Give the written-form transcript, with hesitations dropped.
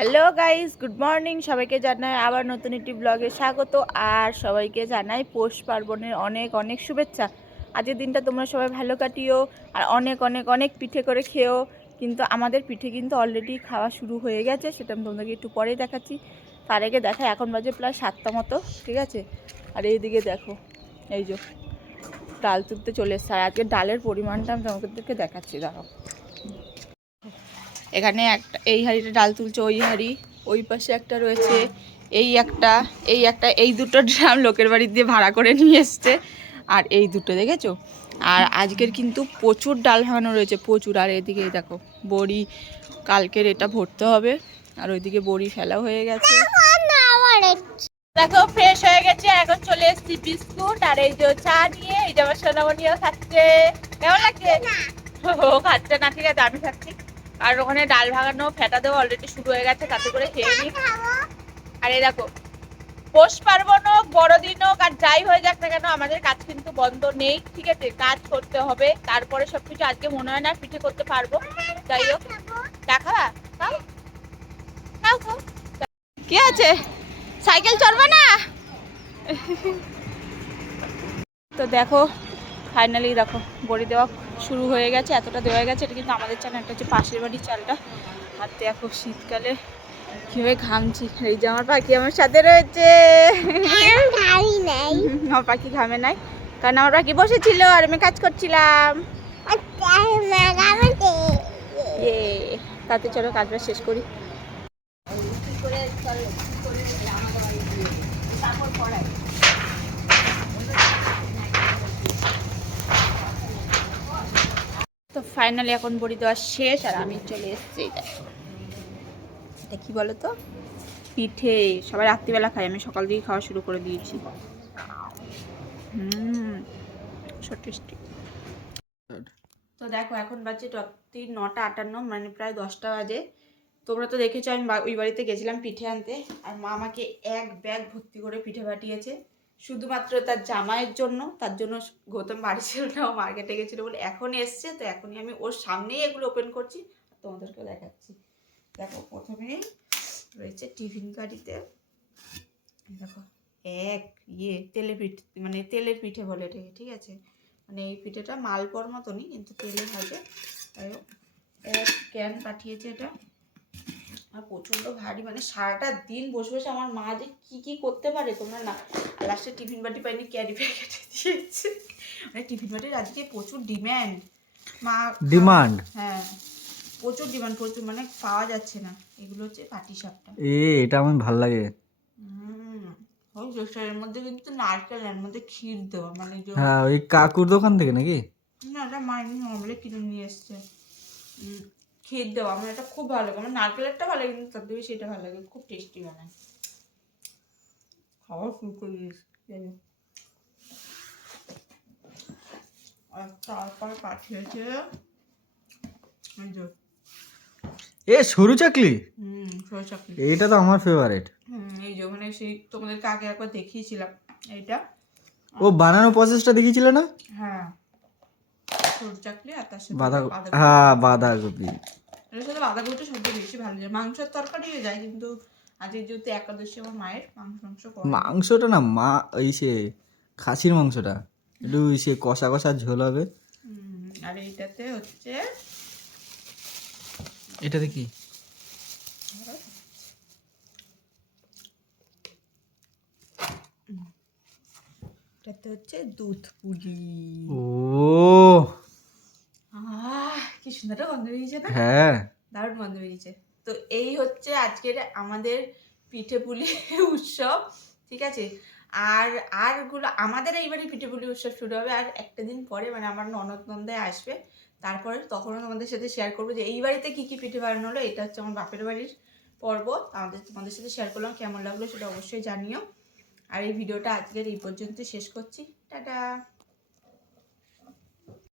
Hello guys, good morning. সবাইকে জানাই আবার নতুন একটি ব্লগে স্বাগত। আর সবাইকে জানাই পৌষ পার্বণের অনেক অনেক শুভেচ্ছা। আজকের দিনটা তোমরা সবাই ভালো কাটিও আর অনেক অনেক অনেক পিঠে করে খেও। কিন্তু আমাদের পিঠে কিন্তু অলরেডি খাওয়া শুরু হয়ে গেছে, সেটা আমি তোমাদেরকে একটু পরেই দেখাচ্ছি। তার আগে দেখা, এখন বাজে প্রায় 7টা মতো, ঠিক আছে। আর এইদিকে দেখো, এই যে ডাল তুলতে চলে এসছে। আর আজকে ডালের পরিমাণটা আমি তোমাদেরকে দেখাচ্ছি, দাঁড়াও। এখানে একটা এই হাঁড়িটা ডাল তুলছে, ওই হাঁড়ি ওই পাশে একটা রয়েছে, এই দুটো ড্রাম লোকের বাড়ি দিয়ে ভাড়া করে নিয়ে এসছে। আর এই দুটো দেখেছো। আর আজকের কিন্তু প্রচুর ডাল ভাঙানো রয়েছে, প্রচুর। আর এদিকে দেখো বড়ি, কালকের এটা ভরতে হবে। আর ওইদিকে বড়ি ফেলা হয়ে গেছে। দেখো ফ্রেশ হয়ে গেছে, এখন চলে এসেছি বিস্কুট আর এই যে চা নিয়ে। এই যে আমার সোনামণিও খাচ্ছে। কেমন লাগছে? ও খাচ্ছে না, ঠিক আছে, আমি খাচ্ছি। আর ওখানে ডাল ভাঙানো ফেটা দেওয়া অলরেডি শুরু হয়ে গেছে, তাতে করে খেয়ে নি। আর এই দেখো, পৌষ পার্বণ হোক, বড়দিন হোক, আর যাই হয়ে যাক না কেন, আমাদের কাজ কিন্তু বন্ধ নেই, ঠিক আছে। কাজ করতে হবে, তারপরে সবকিছু। আজকে মনে হয় না পিঠে করতে পারবো, যাই হোক। দেখা কি আছে, সাইকেল চলবে না তো দেখো, ফাইনালি দেখো বড়ি দেওয়া শুরু হয়ে গেছে। এতটা দেওয়া গেছে। এটা কিন্তু আমাদের চাল, একটা হচ্ছে পাশের বাড়ির চালটা। আর দেখো শীতকালে কিভাবে ঘামছি। এই যে আমার পাখি আমার সাথে রয়েছে। আমার পাখি ঘামে নাই, কারণ আমার পাখি বসেছিল আর আমি কাজ করছিলাম। তাতে চলো কাজটা শেষ করি। তো ফাইনালি এখন বড়ি দেওয়া শেষ আর আমি চলে এসেছি। এটা কি বলো তো, পিঠে। সবাই রাত্রিবেলা খাই, আমি সকাল দিকে খাওয়া শুরু করে দিয়েছি। So tasty. তো দেখো এখন বাজে 9:58, মানে প্রায় 10টা বাজে। তোমরা তো দেখেছো আমি ওই বাড়িতে গেছিলাম পিঠে আনতে। আর মা আমাকে এক ব্যাগ ভর্তি করে পিঠে পাঠিয়েছে, শুধুমাত্র তার জামাইয়ের জন্য। তার জন্য গৌতম বাড়ি ছিল না, ও মার্কেটে গেছিলো বলে এখন এসছে। তো এখনই আমি ওর সামনেই এগুলো ওপেন করছি, তোমাদেরকেও দেখাচ্ছি। দেখো প্রথমেই রয়েছে টিফিন কারিতে, দেখো এক তেলের পিঠে, মানে তেলের পিঠে বলে এটাকে, ঠিক আছে। মানে এই পিঠেটা মালপোয়ার মতনই, কিন্তু তেলে ভাজে। তাই এক ক্যান পাঠিয়েছে এটা। আর প্রচণ্ড ভারী, মানে সারাটা দিন বসে বসে আমার মা যে কি করতে পারে তোমরা না। আর লাস্টে টিফিন বাটি পাইনি, ক্যারি প্যাকেটে দিয়েছে। মানে টিফিন বাটির আজকে প্রচুর ডিম্যান্ড। ডিমান্ড, হ্যাঁ প্রচুর ডিমান্ড, প্রচুর, মানে পাওয়া যাচ্ছে না। এগুলো হচ্ছে পাটিসাপটা। এটা আমার ভাল লাগে। ওই এর মধ্যে কিন্তু নারকেল, এর মধ্যে ক্ষীর দেওয়া, মানে হ্যাঁ, ওই কাকুর দোকান থেকে নাকি? না, এটা মাইনি নর্মালি কিনে নিয়ে এসছে। ক্ষীর দেওয়া, আমার এটা খুব ভালো লাগে। আমার নারকেলেরটা ভালো লাগে, কিন্তু তার থেকে সেটা ভালো লাগে, খুব টেস্টি বানায়। খাওয়া শুরু করে দিয়েছি। আর তারপর পাঠিয়েছে সরু চাকলি। সরু চাকলি, এটা তো আমার ফেভারিট। এই যে ওখানে সেই তোমাদেরকে আগে একবার দেখিয়েছিলাম এইটা। ও বানানোর প্রসেসটা দেখিয়েছিলে না? হ্যাঁ, সরু চাকলি আর তার সাথে বাঁধাকপি। হ্যাঁ, বাঁধাকপি। এর সাথে বাঁধাকপিটা সবচেয়ে বেশি ভালো যায়। মাংসের তরকারিও যায়, কিন্তু আজকে যেহেতু একাদশী আমার মায়ের, মাংস করে। মাংসটা না, মা ওই খাসির মাংসটা একটু কষা কষা ঝোল হবে। আর এইটাতে হচ্ছে, এটাতে কি? এটাতে হচ্ছে দুধ পুলি। ও কি সুন্দর গন্ধ বেরিয়েছে না? হ্যাঁ, দারুণ গন্ধ বেরিয়েছে। তো এই হচ্ছে আজকের আমাদের পিঠে পুলি উৎসব, ঠিক আছে। আর গুলো আমাদের এইবারই পিঠে পুলি উৎসব শুরু হবে। আর একটা দিন পরে, মানে আমার ননদ নন্দায় আসবে, তারপরে তখনও তোমাদের সাথে শেয়ার করবো যে এই বাড়িতে কি পিঠে বানানো হলো। এটা হচ্ছে আমার বাপের বাড়ির পর্ব। তোমাদের সাথে শেয়ার করলাম, কেমন লাগলো সেটা অবশ্যই জানিও। আর এই ভিডিওটা আজকের এই পর্যন্ত শেষ করছি। টাটা।